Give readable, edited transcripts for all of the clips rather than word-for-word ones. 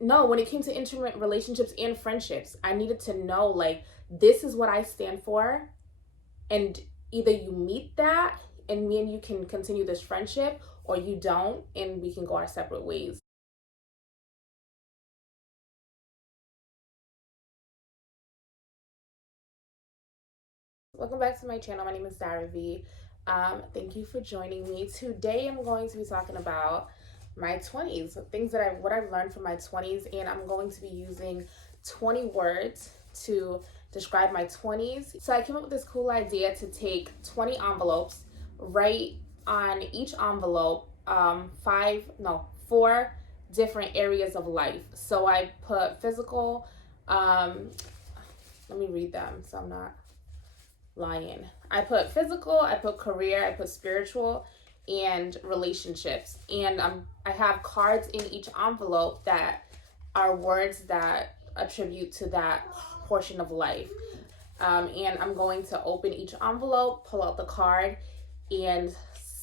no, when it came to intimate relationships and friendships, I needed to know, like, this is what I stand for, and either you meet that and me and you can continue this friendship, or you don't and we can go our separate ways. Welcome back to my channel. My name is Sarah V. Thank you for joining me. Today I'm going to be talking about my 20s, things that what I've learned from my 20s, and I'm going to be using 20 words to describe my 20s. So I came up with this cool idea to take 20 envelopes, write on each envelope four different areas of life. So I put physical, let me read them so I'm not lying. I put physical, I put career, I put spiritual, and relationships. And I have cards in each envelope that are words that attribute to that portion of life. And I'm going to open each envelope, pull out the card, and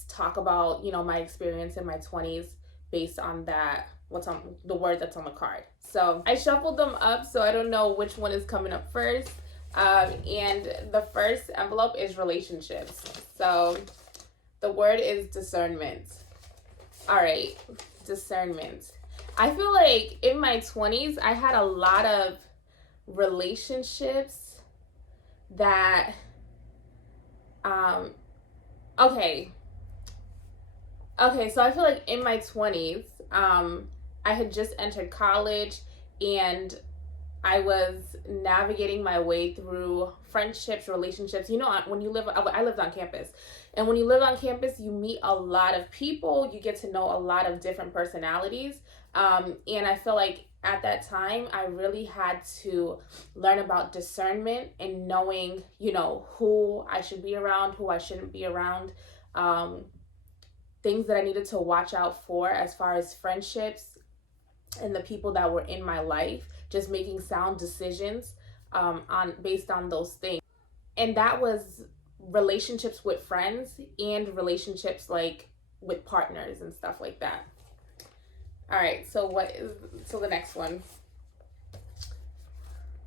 talk about, my experience in my 20s based on that, what's on the word that's on the card. So I shuffled them up, so I don't know which one is coming up first. And the first envelope is relationships. So the word is discernment. All right, discernment. I feel like in my 20s, I had a lot of relationships that, okay, so I feel like in my 20s, I had just entered college and I was navigating my way through friendships, relationships. When you live, I lived on campus. And when you live on campus, you meet a lot of people. You get to know a lot of different personalities. And I feel like at that time, I really had to learn about discernment and knowing, who I should be around, who I shouldn't be around. Things that I needed to watch out for as far as friendships and the people that were in my life. Just making sound decisions based on those things. And that was relationships with friends and relationships like with partners and stuff like that. All right, so the next one?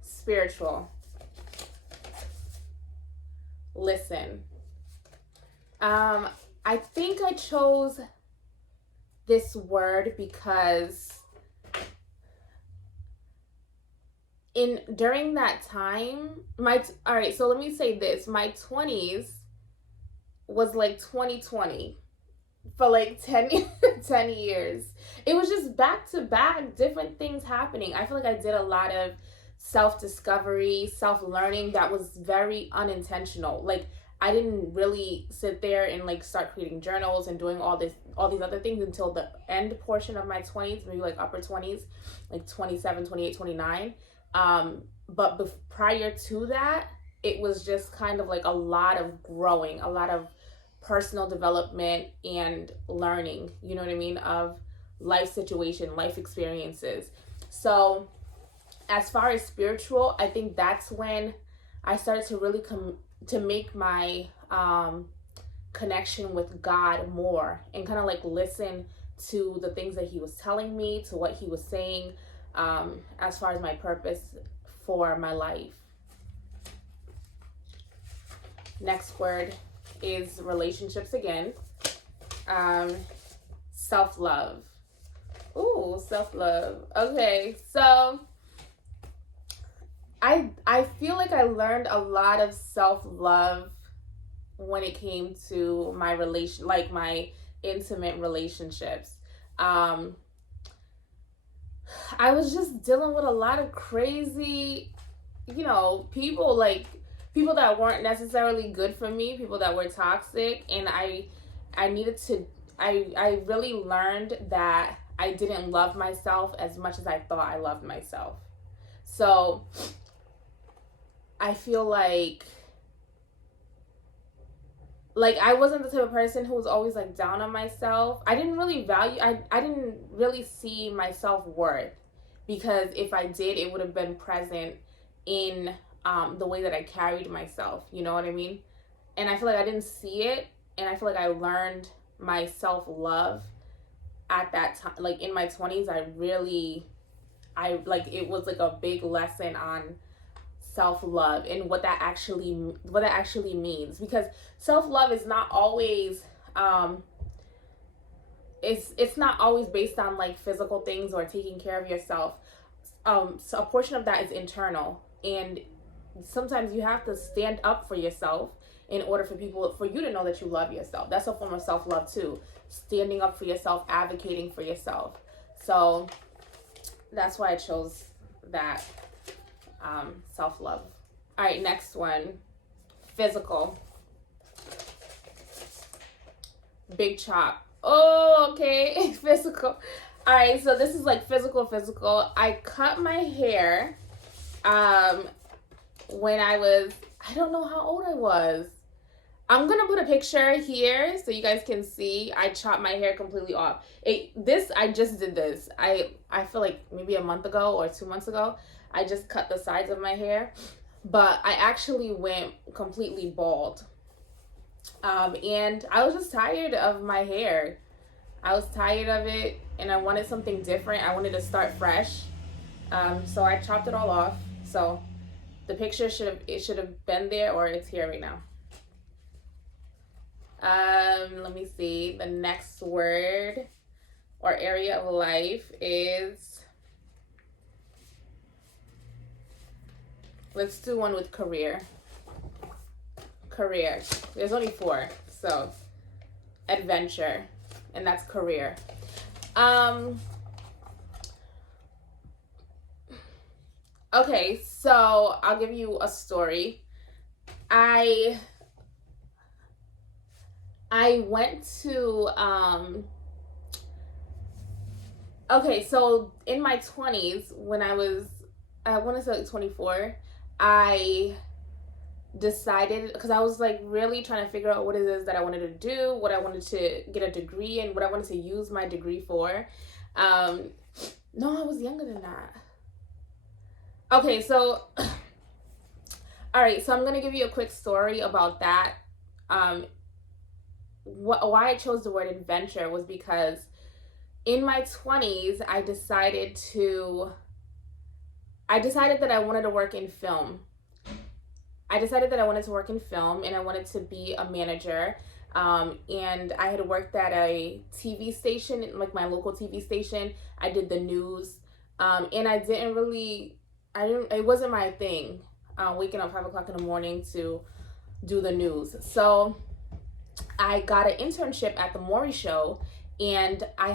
Spiritual. Listen. I think I chose this word because during that time, all right, so let me say this. My 20s was like 2020 for like 10 years. It was just back to back, different things happening. I feel like I did a lot of self-discovery, self-learning that was very unintentional. Like, I didn't really sit there and like start creating journals and doing all these other things until the end portion of my 20s, maybe like upper 20s, like 27, 28, 29. But prior to that, it was just kind of like a lot of growing, a lot of personal development and learning, you know what I mean, of life situation, life experiences. So as far as spiritual, I think that's when I started to really to make my connection with God more and kind of like listen to the things that he was telling me, to what he was saying, as far as my purpose for my life. Next word is relationships again. Self-love. Ooh, self-love. Okay, so I feel like I learned a lot of self-love when it came to my my intimate relationships. I was just dealing with a lot of crazy, people that weren't necessarily good for me, people that were toxic, and I really learned that I didn't love myself as much as I thought I loved myself. So I feel like I wasn't the type of person who was always like down on myself. I didn't really I didn't really see my self-worth, because if I did, it would have been present in the way that I carried myself, you know what I mean? And I feel like I didn't see it, and I feel like I learned my self-love at that time. Like in my 20s, I really it was like a big lesson on self-love and what that actually means, because self-love is not always it's not always based on like physical things or taking care of yourself. So a portion of that is internal, and sometimes you have to stand up for yourself in order for you to know that you love yourself. That's a form of self-love too, standing up for yourself, advocating for yourself. So that's why I chose that, self-love. All right, next one, physical. Big chop. Oh, okay. Physical. All right, so this is like physical. I cut my hair when I don't know how old I was. I'm gonna put a picture here so you guys can see. I chopped my hair completely off. I just did this. I feel like maybe a month ago or 2 months ago, I just cut the sides of my hair, but I actually went completely bald. And I was just tired of my hair. I was tired of it, and I wanted something different. I wanted to start fresh. So I chopped it all off. So the picture should have been there, or it's here right now. Let me see. The next word or area of life is, let's do one with career. Career. There's only 4. So adventure, and that's career. Okay, so I'll give you a story. I went to okay, so in my 20s, when I want to say like 24, I decided, because I was like really trying to figure out what it is that I wanted to do, what I wanted to get a degree in, what I wanted to use my degree for. No, I was younger than that. Okay, so all right, so I'm gonna give you a quick story about that. Why I chose the word adventure was because in my 20s, I decided that I wanted to work in film. I decided that I wanted to work in film, and I wanted to be a manager. And I had worked at a TV station, like my local TV station. I did the news. And it wasn't my thing, waking up 5 o'clock in the morning to do the news. So I got an internship at the Maury Show, and I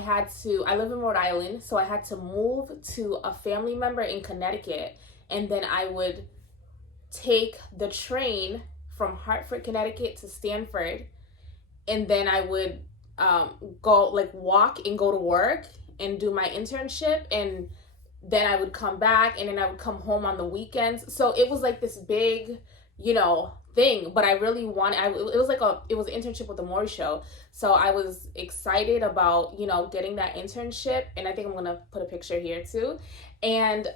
live in Rhode Island, so I had to move to a family member in Connecticut, and then I would take the train from Hartford, Connecticut to Stanford, and then I would walk and go to work and do my internship, and then I would come back, and then I would come home on the weekends. So it was like this big, thing, but I really it was an internship with the Maury Show. So I was excited about, getting that internship, and I think I'm going to put a picture here too. And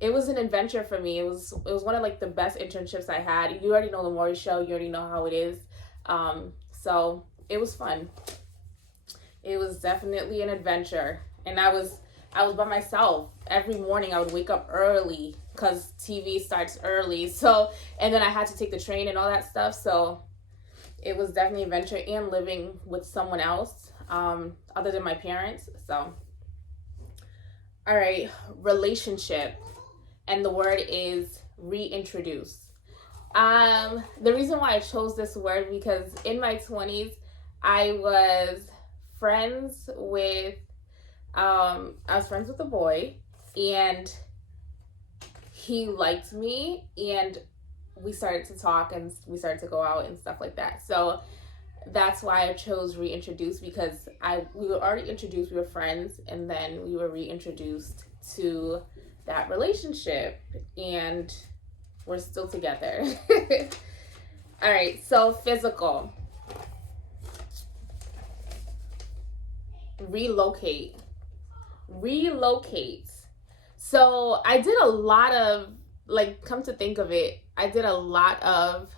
it was an adventure for me. It was one of like the best internships I had. You already know the Maury Show. You already know how it is. So it was fun. It was definitely an adventure. And I was by myself. Every morning I would wake up early because TV starts early. So, and then I had to take the train and all that stuff. So it was definitely an adventure, and living with someone else, other than my parents. So, all right, relationship. And the word is reintroduce. The reason why I chose this word, because in my 20s, I was friends with a boy, and he liked me, and we started to talk, and we started to go out and stuff like that. So that's why I chose reintroduce, because we were already introduced, we were friends, and then we were reintroduced to that relationship, and we're still together. All right, so physical. Relocate. So I did a lot of, come to think of it, I did a lot of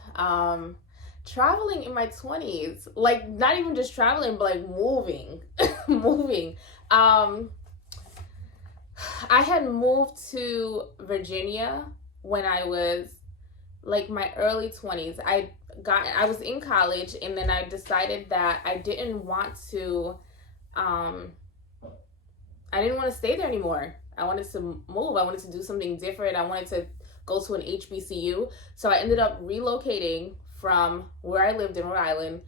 traveling in my 20s. Not even just traveling, but moving. I had moved to Virginia when I was like my early 20s. I was in college, and then I decided that um I didn't want to stay there anymore. I wanted to move. I wanted to do something different. I wanted to go to an HBCU. So I ended up relocating from where I lived in Rhode Island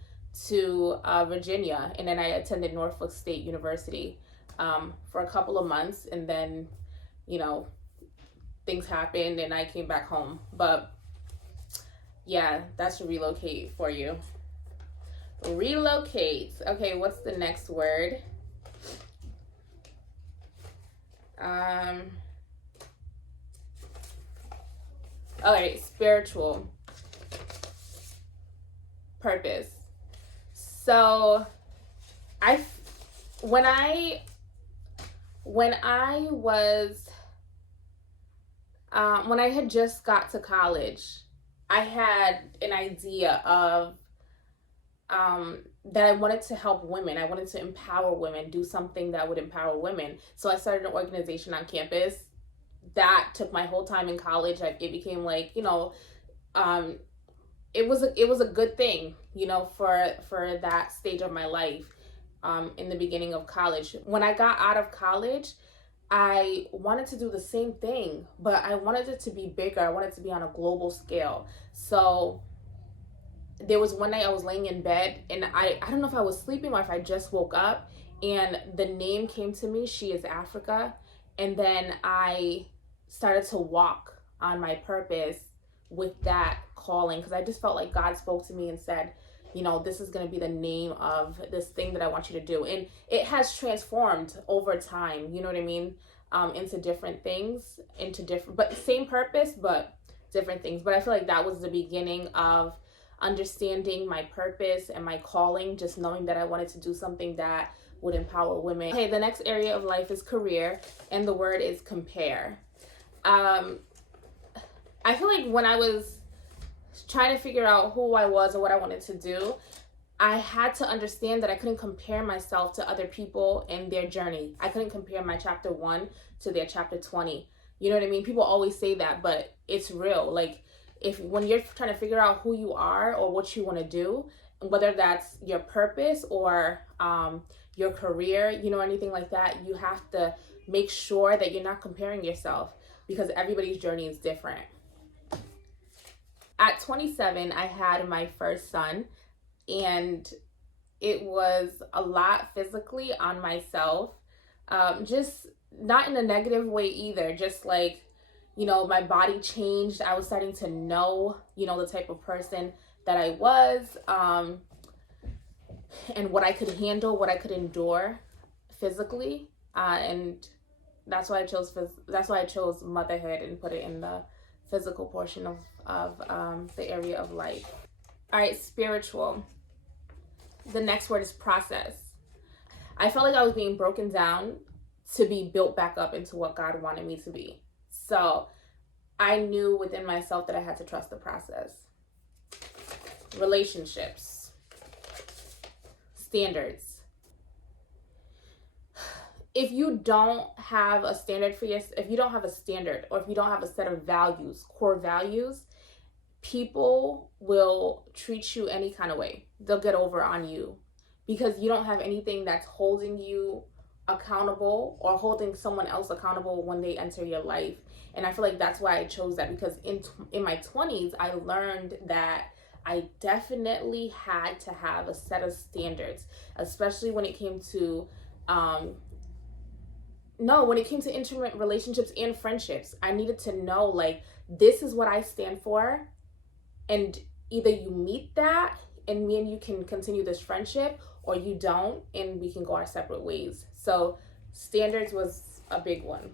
to Virginia, and then I attended Norfolk State University for a couple of months, and then, you know, things happened and I came back home. But yeah, that's relocate for you. Relocate. Okay, what's the next word? Okay, spiritual. Purpose. So I when I was when I had just got to college, I had an idea of that I wanted to help women. I wanted to empower women, do something that would empower women. So I started an organization on campus. That took my whole time in college. It became like, it was a good thing, for that stage of my life, in the beginning of college. When I got out of college, I wanted to do the same thing, but I wanted it to be bigger. I wanted it to be on a global scale. So there was one night I was laying in bed, and I don't know if I was sleeping or if I just woke up, and the name came to me, She is Africa. And then I started to walk on my purpose with that calling, because I just felt like God spoke to me and said, this is going to be the name of this thing that I want you to do. And it has transformed over time, you know what I mean? Into different things, but same purpose, but different things. But I feel like that was the beginning of understanding my purpose and my calling, just knowing that I wanted to do something that would empower women. Okay, the next area of life is career, and the word is compare. I feel like when I was trying to figure out who I was or what I wanted to do, I had to understand that I couldn't compare myself to other people and their journey. I couldn't compare my chapter 1 to their chapter 20. You know what I mean? People always say that, but it's real. Like, when you're trying to figure out who you are or what you want to do, whether that's your purpose or your career, anything like that, you have to make sure that you're not comparing yourself, because everybody's journey is different. At 27, I had my first son, and it was a lot physically on myself. Just not in a negative way either, just like, my body changed. I was starting to know, the type of person that I was, and what I could handle, what I could endure physically. And that's why I chose motherhood and put it in the physical portion of the area of life. All right, spiritual. The next word is process. I felt like I was being broken down to be built back up into what God wanted me to be. So I knew within myself that I had to trust the process. Relationships. Standards. If you don't have a standard if you don't have a standard, or if you don't have a set of values, core values, people will treat you any kind of way. They'll get over on you because you don't have anything that's holding you accountable or holding someone else accountable when they enter your life. And I feel like that's why I chose that, because in my 20s, I learned that I definitely had to have a set of standards, especially when it came to intimate relationships and friendships. I needed to know, like, this is what I stand for, and either you meet that and me and you can continue this friendship, or you don't and we can go our separate ways. So standards was a big one.